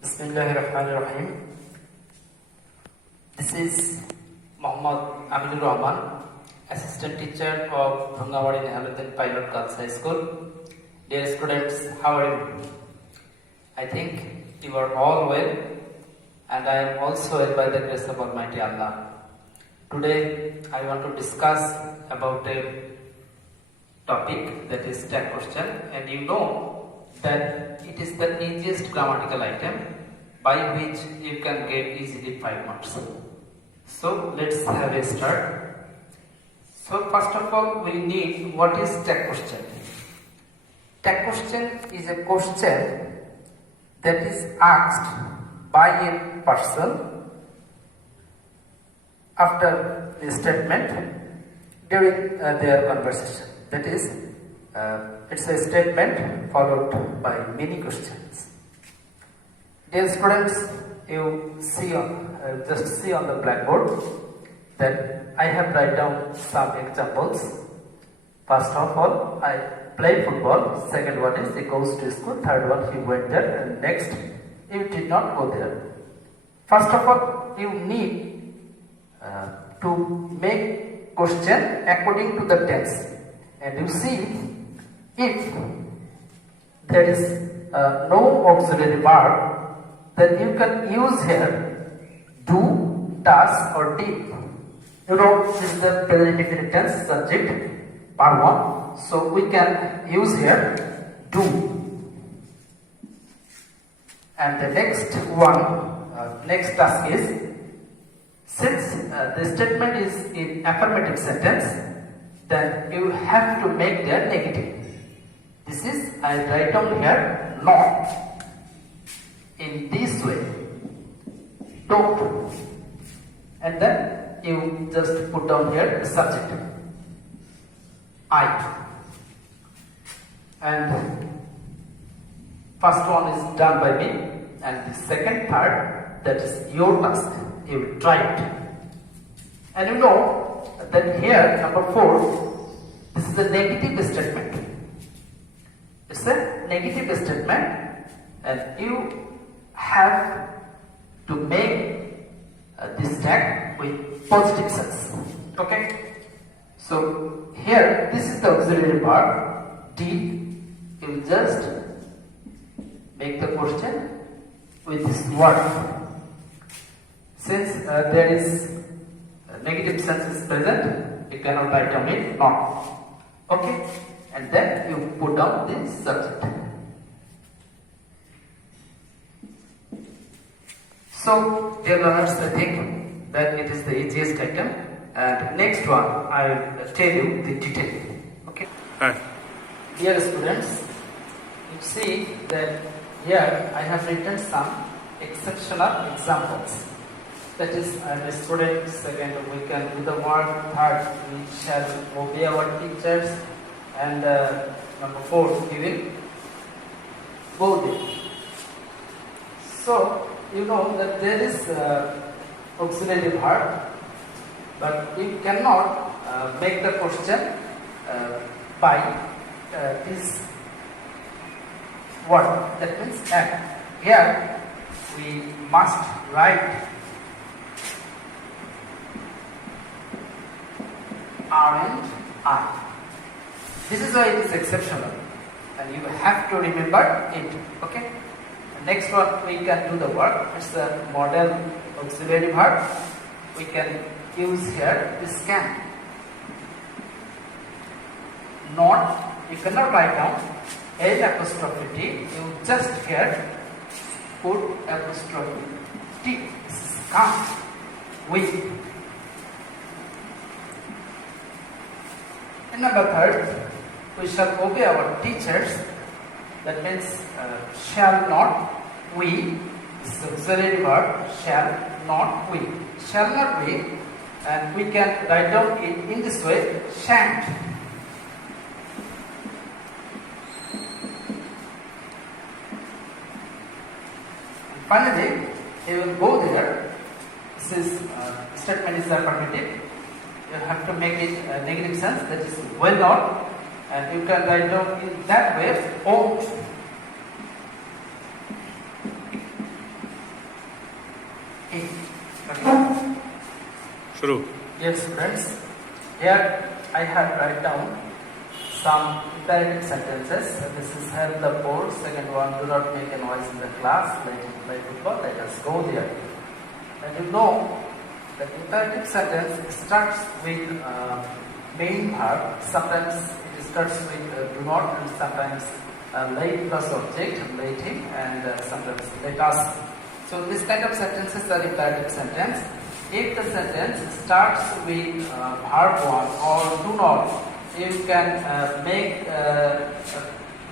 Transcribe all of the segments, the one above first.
Bismillahirrahmanirrahim. This is Muhammad Aminur Rahman, Assistant Teacher of Bhungawadi Nehaluddin Pilot Girls High School. Dear students, how are you? I think you are all well, and I am also well by the grace of Almighty Allah. Today I want to discuss about a topic that is tag question, and you know that it is the easiest grammatical item by which you can get easily 5 marks. So let's have a start. So first of all, we need what is tag question. Tag question is a question that is asked by a person after the statement during their conversation. That is, it's a statement followed by many questions. Dear students, you see just see on the blackboard that I have write down some examples. First of all, I play football. Second one is he goes to school. Third one, he went there. And next, he did not go there. First of all, you need to make question according to the tense. And you see, if there is no auxiliary verb, then you can use here do, does or did. You know, this is the present indefinite tense subject part 1. So we can use here do. And the next one, next task is, since the statement is in affirmative sentence, then you have to make that negative. This is, I write down here, not. In this way, don't. And then you just put down here the subject, I. And first one is done by me, and the second part, that is your task. You try it. And you know that here, number 4, this is a negative statement. It's a negative statement, and you have to make this tag with positive sense. Okay? So here, this is the auxiliary verb, did. You just make the question with this word. Since there is negative sense is present, you cannot write down it not. Okay? And then you put down the subject. So, dear learners, I think that it is the easiest item. And next one, I will tell you the detail. Okay? Hi. Dear students, you see that here I have written some exceptional examples. That is, the student, second, we can do the work. Third, we shall obey our teachers. And number 4, we will go there. So, you know that there is auxiliary verb, but you cannot make the question by this word. That means and. Here we must write R and I. This is why it is exceptional, and you have to remember it. Okay? Next one, we can do the work. It's the model auxiliary verb. We can use here this can. Not, you cannot write down L apostrophe T. You just here put apostrophe T. This is come with. And number 3rd, we shall obey our teachers. That means shall not we. This is auxiliary verb, shall not we. Shall not we, and we can write down it in this way, shan't. And finally, you will go there. This is statement is affirmative. You have to make it a negative sense, that is will not. And you can write down in that way, won't. शुरू. Dear students, here I have write down some imperative sentences. This is help the board. Second one, do not make a noise in the class. Let it play football. Let us go there. And you know that imperative sentence starts with main verb. Sometimes it starts with do not, and sometimes let plus object, letting, and sometimes let us. So this kind of sentences are imperative sentence. If the sentence starts with verb 1 or do not, you can make a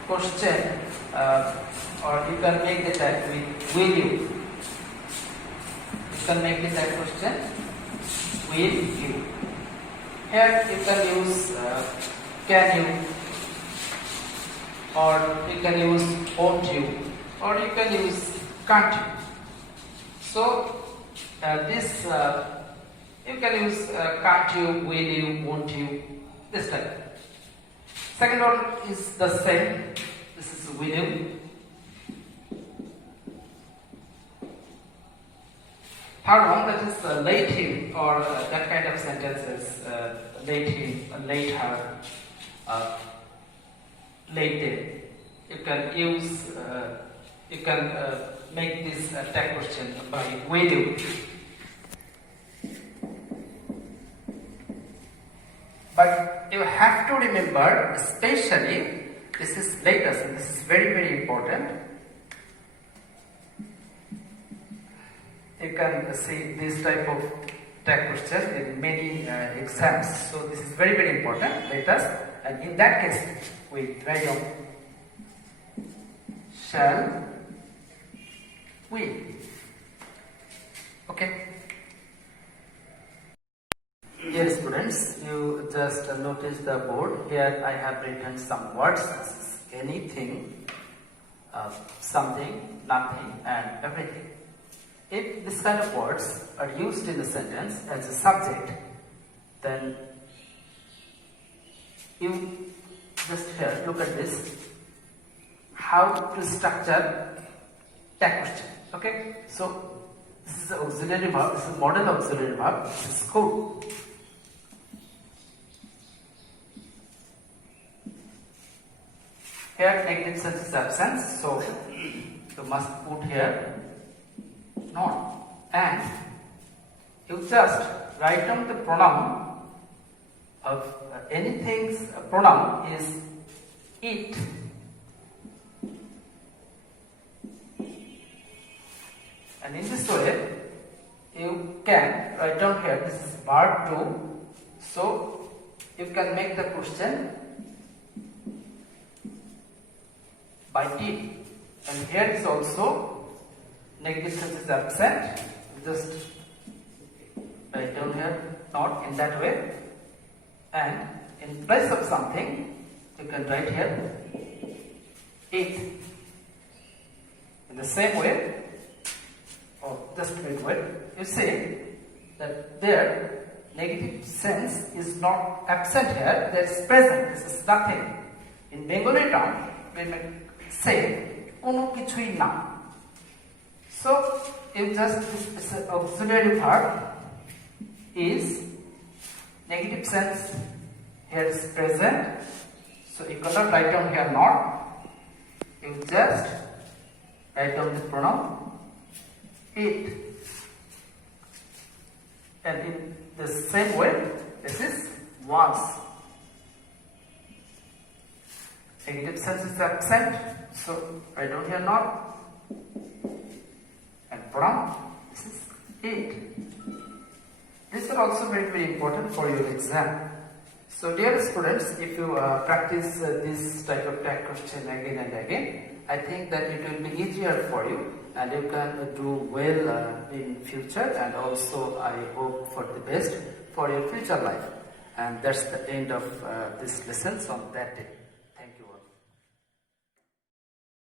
question or you can make the tag with will you. You can make the tag question will you. Here you can use can you, or you can use won't you, or you can use can't you. So this you can use can't you, will you, won't you, this type. Second one is the same. This is will you. Third one, that is late him, or that kind of sentences, late him, late her, late them. You can use, you can make this tag question by will you. But you have to remember, especially this is latest, and this is very, very important. You can see this type of tag question in many exams. So this is very, very important. Latest, and in that case, we write down shall we. Okay. Dear students, you just notice the board. Here I have written some words. This is anything, something, nothing, and everything. If this kind of words are used in the sentence as a subject, then you just here look at this. How to structure tag question. Okay, so this is the auxiliary verb. This is model auxiliary verb. This is could. Here negative sense is absence, so you must put here not, and you just write down the pronoun of anything's pronoun is it. And in this way, you can write down here, this is verb 2, so you can make the question by it. And here is also negative sense is absent. Just write down here not in that way. And in place of something, you can write here it. In the same way, or just wait, you say that there negative sense is not absent here, there is present, this is nothing. In Bengali tongue, we may say kono kichui na. So if just this auxiliary verb is negative sense here is present, so you cannot write down here not, you just write down the pronoun it. And in the same way, this is was. Negative sense is absent, so write down here not, and pronoun, this is it. These are also very, very important for your exam. So dear students, if you practice this type of tag question again and again, I think that it will be easier for you and you can do well in future, and also I hope for the best for your future life. And that's the end of this lesson on that day.